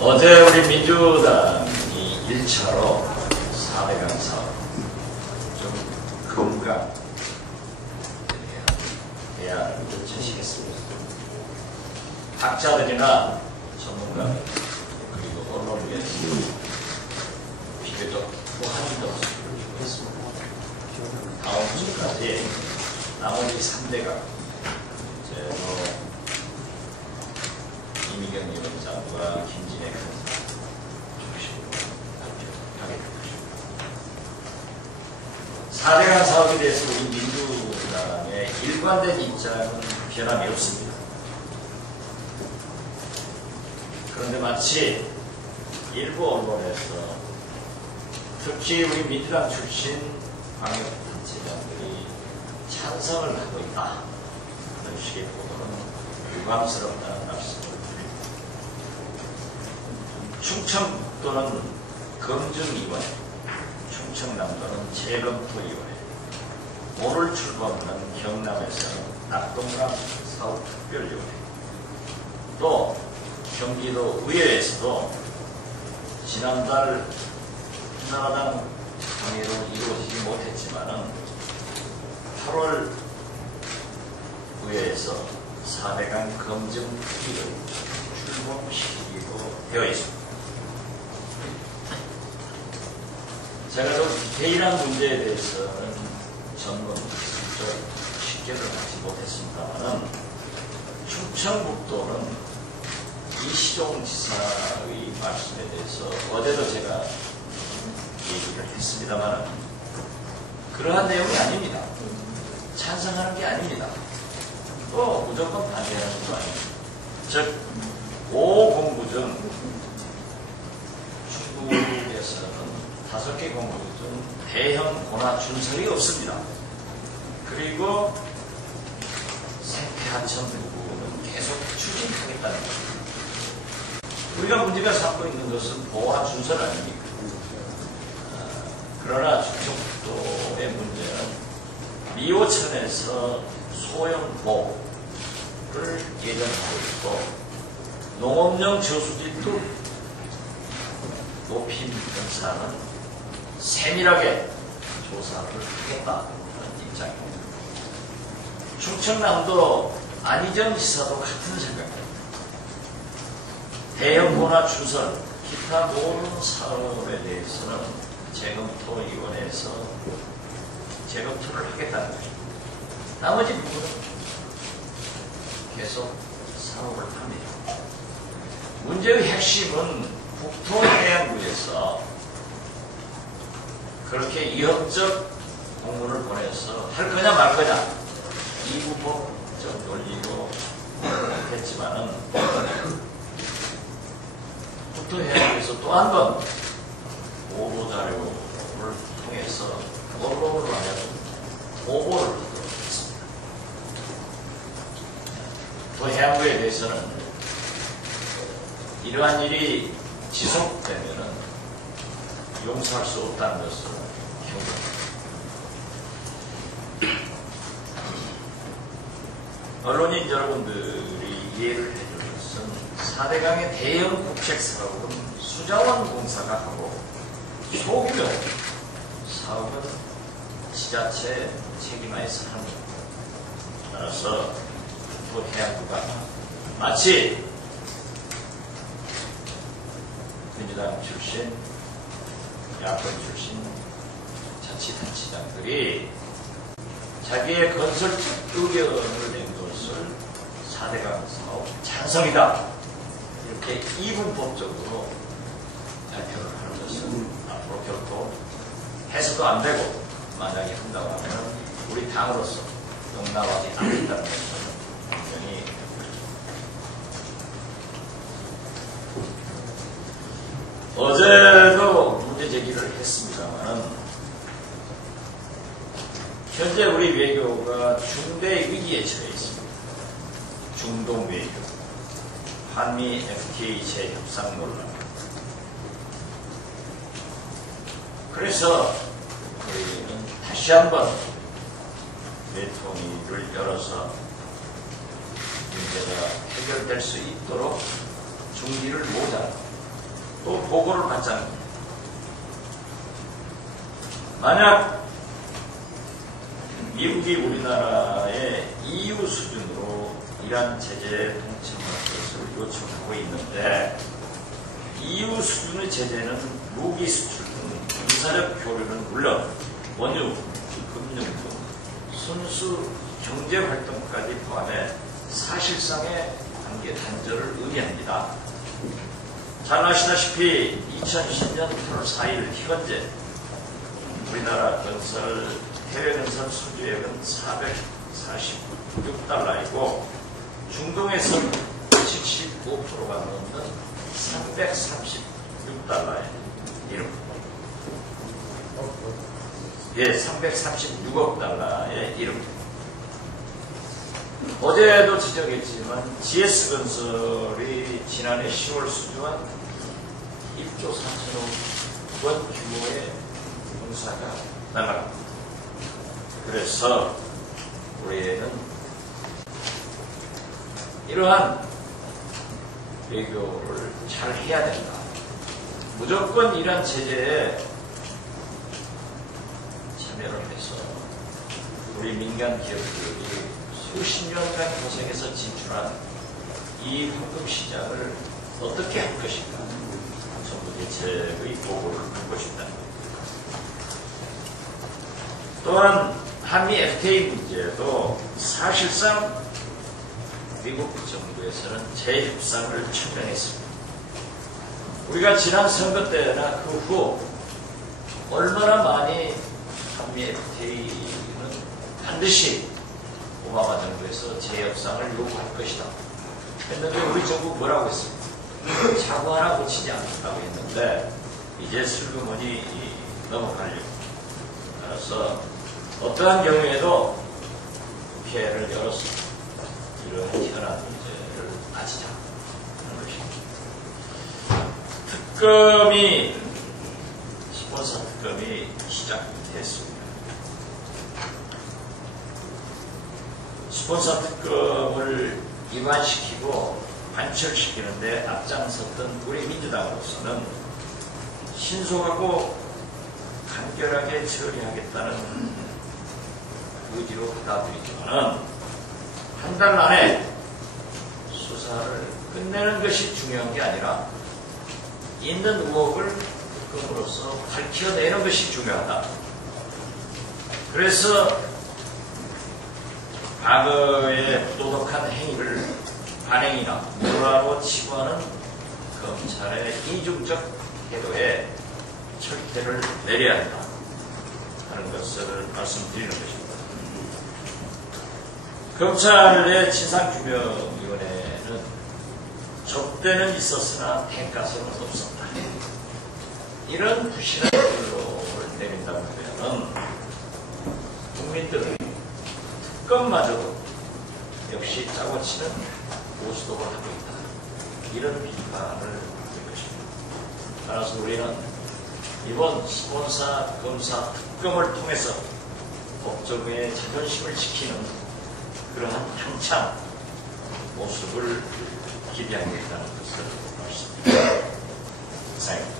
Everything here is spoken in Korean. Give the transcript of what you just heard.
어제 우리 민주당이 1차로 4대강 사업 좀 건강 대안을 제시했습니다. 학자들이나 전문가 그리고 언론에 비교적 무한한 점수를 주고 있습니다. 다음 주까지 나머지 3대강 이미경 위원장과 김진애 간사 중심으로 발표하게 될 것입니다. 4대강 사업에 대해서 우리 민주당의 일관된 입장은 변함이 없습니다. 그런데 마치 일부 언론에서 특히 우리 민주당 출신 광역단체장들이 찬성을 하고 있다 그런 식의 보도는 유감스럽다는 말씀을 드립니다. 충청도는 검증위원회, 충청남도는 재검토위원회, 오늘 출범하는 경남에서는 낙동강 사업특별위원회, 또 경기도 의회에서도 지난달 한나라당 강의로 이루어지지 못했지만은 8월 의회에서 4대강 검증특위를 출범시키기로 되어 있습니다. 제가 좀 디테일한 문제에 대해서는 전문 기술적 식견을 하지 못했습니다만은 충청북도는 이시종 지사의 말씀에 대해서 어제도 제가 얘기를 했습니다만 그러한 내용이 아닙니다. 찬성하는 게 아닙니다. 또 무조건 반대하는 것도 아닙니다. 즉 5공부 중 중국에서는 5개 공부 중 대형 고나 준설이 없습니다. 그리고 생태하천 부분은 계속 추진하겠다는 것입니다. 우리가 문제가 삼고 있는 것은 보호와 준설 아닙니까? 그러나 충청북도의 문제는 미호천에서 소형 보호를 예정하고 있고 농업용 저수지도 높임 공사는 세밀하게 조사를 하겠다는 입장입니다. 충청남도 안희정 지사도 같은 생각입니다. 대형보나 주설, 기타 모든 사업에 대해서는 재검토위원회에서 재검토를 하겠다는 것입니다. 나머지 부분은 계속 사업을 합니다. 문제의 핵심은 국토해양부에서 그렇게 위협적 공문을 보내서 할 거냐 말 거냐 이부법적 논리로 했지만은 국토해양부에서 또 한 번 보도자료를 통해서 언론으로 하여금 보고를 하도록 했습니다. 또 해양부에 대해서는 이러한 일이 지속되면 용서할 수 없다는 것을 경고합니다. 언론인 여러분들이 이해를 해줄 것은 4대강의 대형 국책 사업은 수자원 공사가 하고 소규모 사업은 지자체 책임하에서 합니다. 따라서 국토해양부가 마치 민주당 출신, 야권 출신 자치단체장들이 자기의 건설적 의견을 낸 것을 4대강 사업 찬성이다 이렇게 이분법적으로 발표를 하는 것은 앞으로 결코 해서도 안 되고 만약에 한다고 하면 우리 당으로서 용납하지 않겠다는 것을 분명히 어제도 문제 제기를 했습니다만 현재 우리 외교가 중대 위기에 처해 있습니다. 중동 외교, 한미 FTA 재협상 논란. 그래서 우리는 다시 한번 외통위를 열어서 문제가 해결될 수 있도록 준비를 모자 또 보고를 받자는 겁니다. 만약 미국이 우리나라의 EU 수준으로 이란 제재에 동참할 것을 요청하고 있는데 EU 수준의 제재는 무기 수출 등 군사력 교류는 물론 원유, 금융 등 순수 경제활동까지 포함해 사실상의 관계 단절을 의미합니다. 잘 아시다시피 2010년 8월 4일 현재 우리나라 해외 건설 수주액은 446달러이고 중동에서 75%가 넘는 336달러에 이릅니다. 336억 달러에 이릅니다. 어제도 지적했지만 GS건설이 지난해 10월 수주한 1조 4천억 원 규모의 공사가 나갑니다. 그래서 우리는 이러한 외교를 잘 해야 된다. 무조건 이런 제재에 참여를 해서 우리 민간 기업들이 수십 년간 고생해서 진출한 이 황금시장을 어떻게 할 것인가. 정부 대책의 보고를 할 것이다. 또한 한미 FTA 문제도 사실상 미국 정부에서는 재협상을 추진했습니다. 우리가 지난 선거 때나 그 후 얼마나 많이 한미 FTA는 반드시 오바마 정부에서 재협상을 요구할 것이다 했는데 우리 정부 뭐라고 했습니까? 자구 하나 고치지 않겠다고 했는데 이제 슬그머니 넘어가려고. 따라서 어떠한 경우에도 국회를 열어서 이런 현안 문제를 따지자 하는 것입니다. 특검이 스폰서 특검이 시작됐습니다. 스폰서 특검을 이관시키고 관철시키는데 앞장섰던 우리 민주당으로서는 신속하고 간결하게 처리하겠다는 의지로 받아들이지만 한 달 안에 수사를 끝내는 것이 중요한 게 아니라 있는 의혹을 특검으로서 밝혀내는 것이 중요하다. 그래서 과거의 부도덕한 행위를 반행이나 무라로 치부하는 검찰의 이중적 태도에 철퇴를 내려야 한다 하는 것을 말씀드리는 것입니다. 검찰의 진상규명위원회는 접대는 있었으나 대가성은 없었다. 이런 부실한 결론을 내린다고 하면 국민들은 특검마저도 역시 짜고 치는 고수도를 하고 있다. 이런 비판을 받을 것입니다. 따라서 우리는 이번 스폰서 검사 특검을 통해서 법조계의 자존심을 지키는 그러한 한참 모습을 기대하고 있다는 것을 말씀드립니다. 이상입니다.